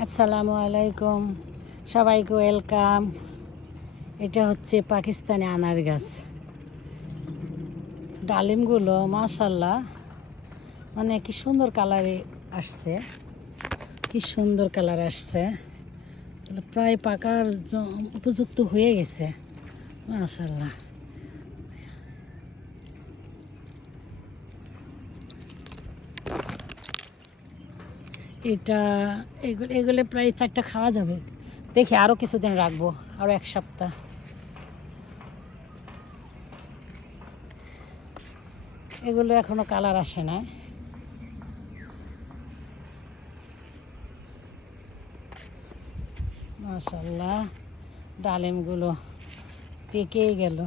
আসসালামু আলাইকুম, সবাইকে ওয়েলকাম। এটা হচ্ছে পাকিস্তানি আনার গাছ। ডালিমগুলো মাশাল্লাহ, মানে কি সুন্দর কালারে আসছে, কি সুন্দর কালার আসছে। প্রায় পাকার উপযুক্ত হয়ে গেছে মাশাল্লাহ। এটা এগুলো প্রায় 4টা খাওয়া যাবে। দেখি আরও কিছুদিন রাখবো, আরও 1 সপ্তাহ। এগুলো এখনো কালার আসে না। মাশাল্লাহ, ডালিমগুলো পেকেই গেল।